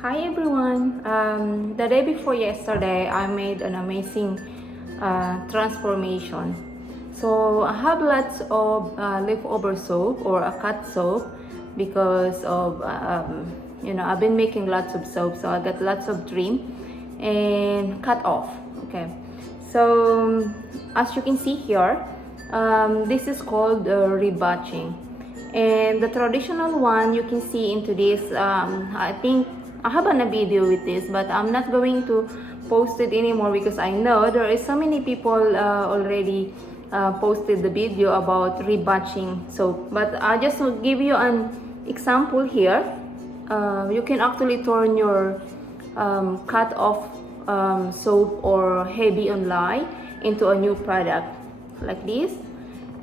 Hi everyone! The day before yesterday, I made an amazing transformation. So I have lots of leftover soap or a cut soap because of I've been making lots of soap, so I got lots of trim and cut off. Okay, so as you can see here, this is called rebatching. And the traditional one you can see into this, I think I have a video with this, but I'm not going to post it anymore because I know there is so many people already posted the video about rebatching soap. But I just will give you an example here. You can actually turn your cut off soap or heavy on lye into a new product like this.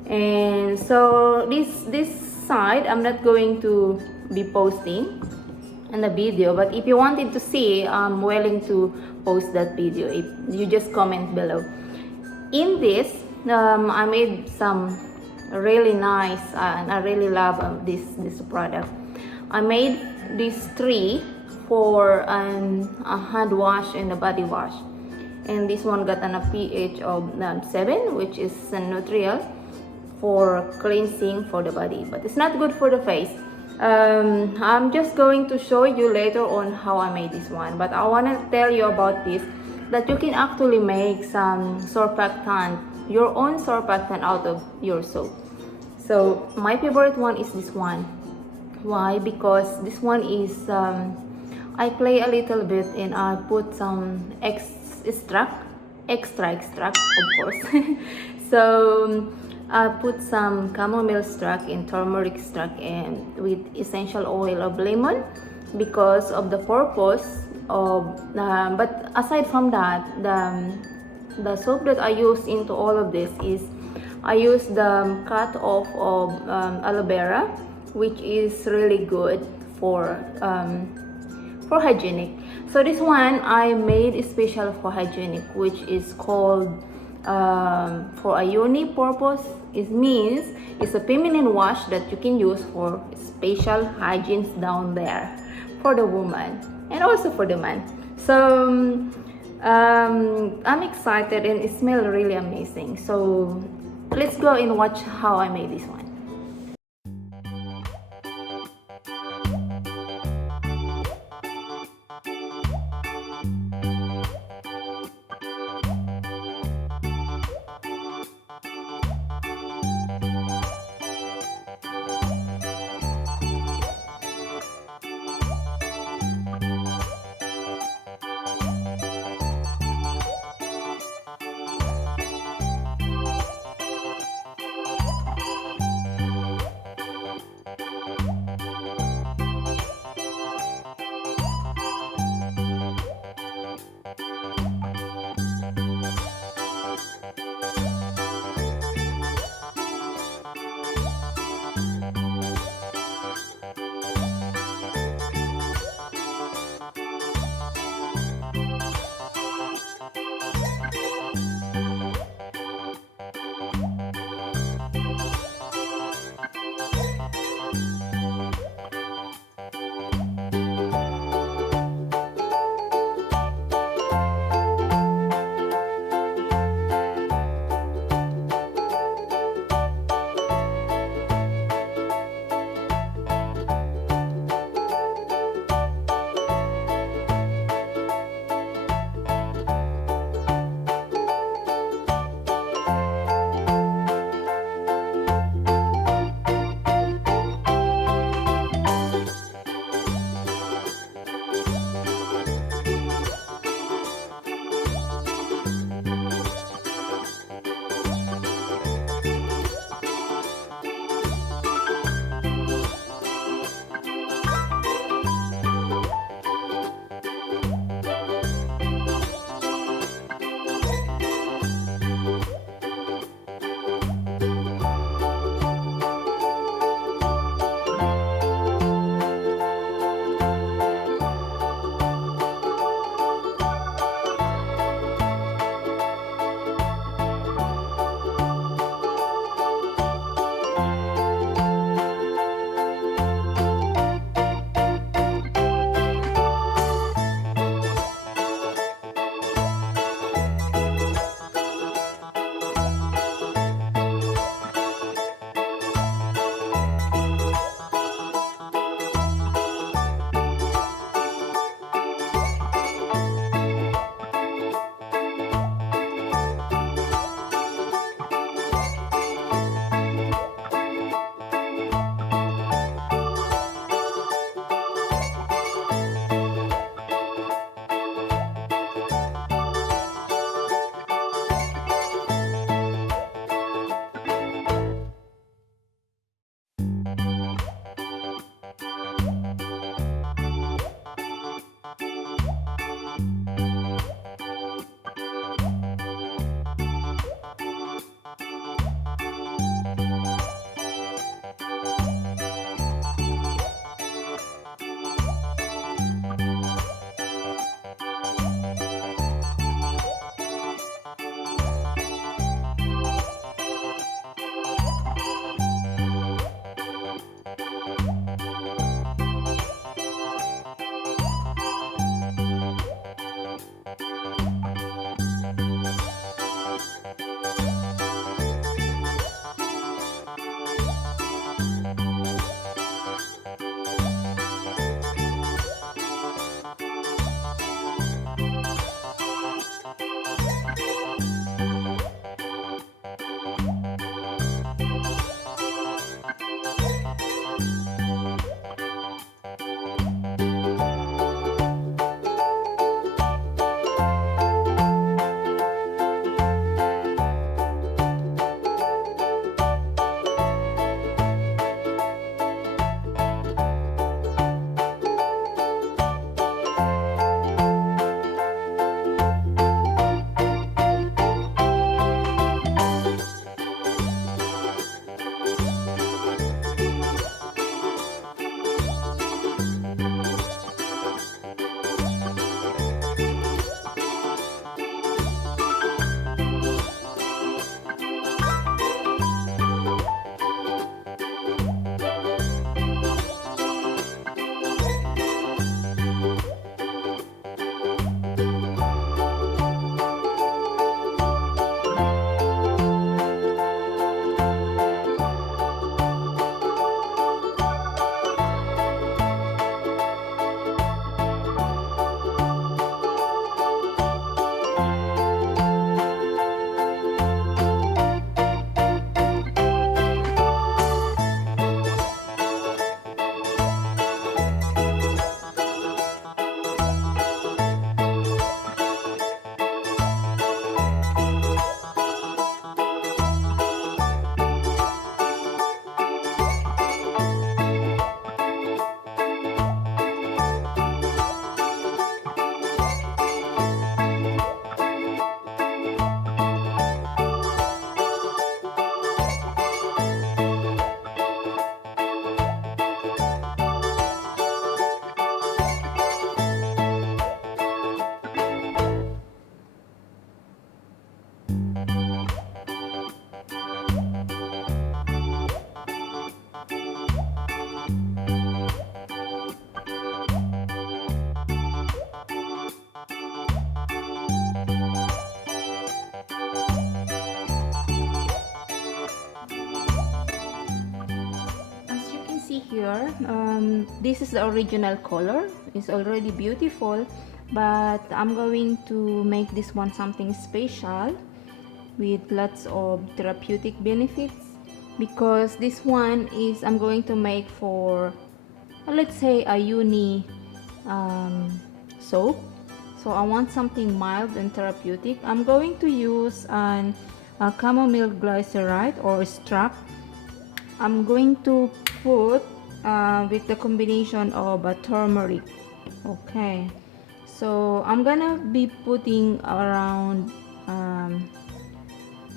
And so this side I'm not going to be posting in the video, but if you wanted to see, I'm willing to post that video. If you just comment below. In this, I made some really nice and I really love this product. I made these three for a hand wash and a body wash, and this one got a pH of 7, which is neutral for cleansing for the body, but it's not good for the face. I'm just going to show you later on how I made this one, but I want to tell you about this, that you can actually make some surfactant, your own surfactant out of your soap. So my favorite one is this one. Why? Because this one is I play a little bit and I put some extract of course. So I put some chamomile extract and turmeric extract and with essential oil of lemon because of the purpose of but aside from that, the soap that I use into all of this is I use the cut off of aloe vera, which is really good for hygienic. So this one I made special for hygienic, which is called for a Yoni purpose. It means it's a feminine wash that you can use for special hygiene down there for the woman and also for the man. So I'm excited and it smells really amazing. So let's go and watch how I made this one. color. This is the original color. It's already beautiful, but I'm going to make this one something special with lots of therapeutic benefits, because this one is I'm going to make for, let's say, a Yoni soap. So I want something mild and therapeutic. I'm going to use a chamomile glyceride or extract. I'm going to put with the combination of a turmeric. Okay, so I'm gonna be putting around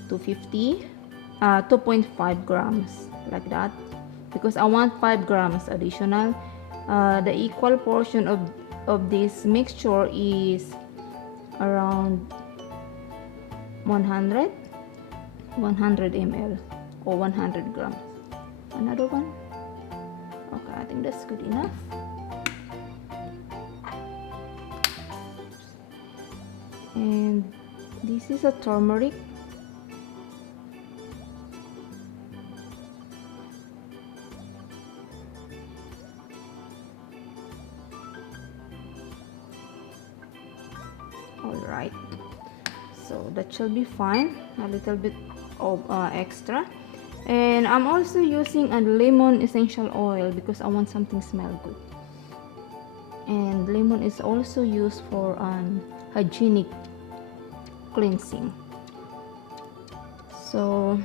2.5 grams, like that, because I want 5 grams additional. The equal portion of this mixture is around 100 ml or 100 grams. Another one. Okay, I think that's good enough. And this is a turmeric. Alright, so that should be fine. A little bit of extra. And I'm also using a lemon essential oil because I want something smell good. And lemon is also used for hygienic cleansing. So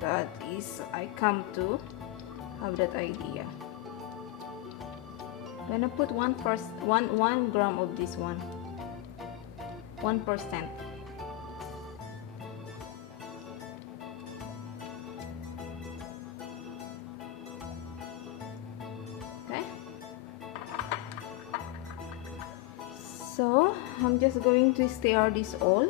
that is, I come to have that idea. I'm gonna put one gram of this one, 1%. Okay, so I'm just going to stir this all.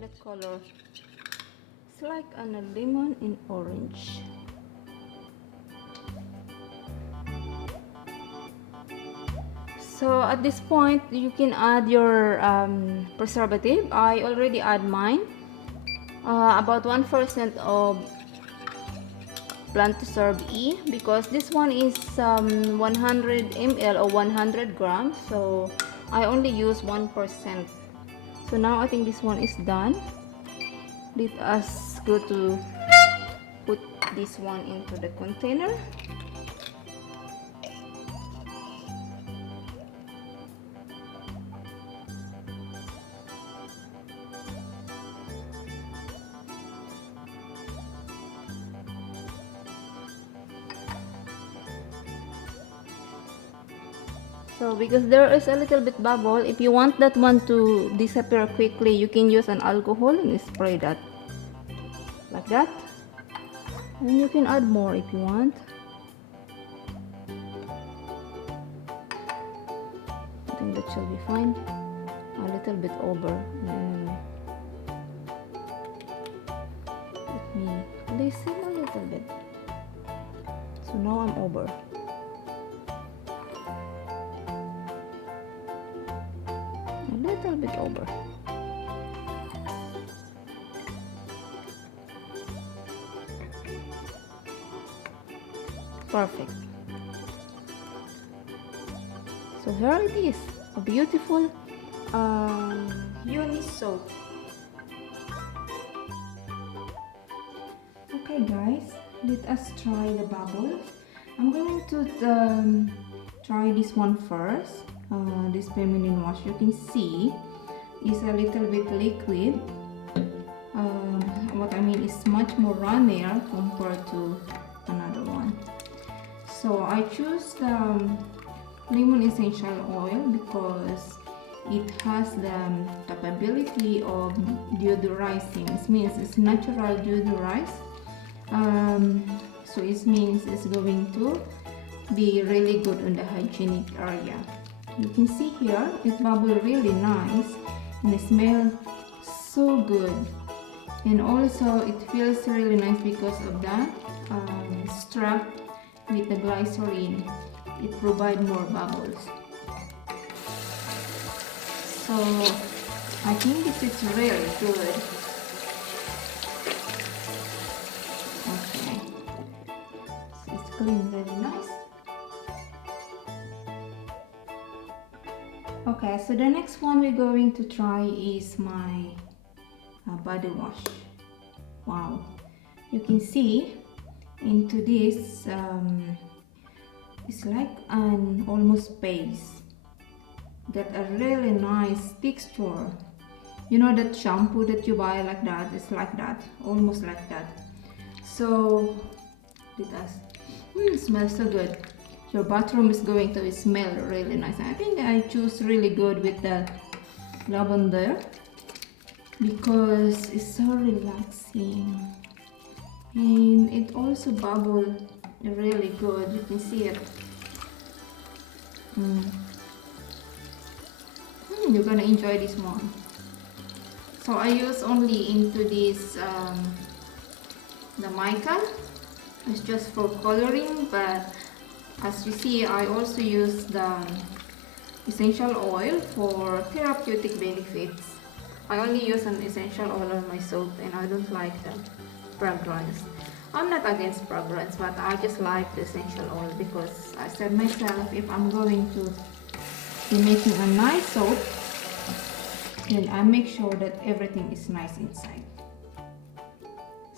That color, it's like a lemon and orange. So at this point you can add your preservative. I already add mine, about 1% of Plant to Serve E, because this one is 100 ml or 100 grams, so I only use 1%. So now I think this one is done. Let us go to put this one into the container. So because there is a little bit bubble, if you want that one to disappear quickly, you can use an alcohol and spray that, like that. And you can add more if you want. I think that should be fine. A little bit over. And let me listen a little bit. So now I'm over. A little bit over. Perfect. So here it is, a beautiful Yoni soap. Okay guys, let us try the bubbles. I'm going to try this one first. This feminine wash, you can see is a little bit liquid. What I mean is much more runnier compared to another one. So I choose the lemon essential oil because it has the capability of deodorizing. It means it's natural deodorize. So it means it's going to be really good on the hygienic area. You can see here it bubbles really nice and the smell so good. And also it feels really nice because of the strap with the glycerine. It provides more bubbles. So I think this is really good. Okay, so it's clean really nice. Okay, so the next one we're going to try is my body wash. Wow, you can see into this it's like an almost paste. Got a really nice texture. You know that shampoo that you buy like that? It's like that, almost like that. So it does smells so good. Your bathroom is going to smell really nice. I think I choose really good with the lavender because it's so relaxing, and it also bubble really good. You can see it. You're gonna enjoy this one. So I use only into this the mica. It's just for coloring, but as you see, I also use the essential oil for therapeutic benefits. I only use an essential oil on my soap, and I don't like the fragrance. I'm not against fragrance, but I just like the essential oil because I said myself, if I'm going to be making a nice soap, then I make sure that everything is nice inside.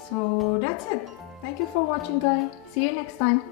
So that's it. Thank you for watching, guys. See you next time.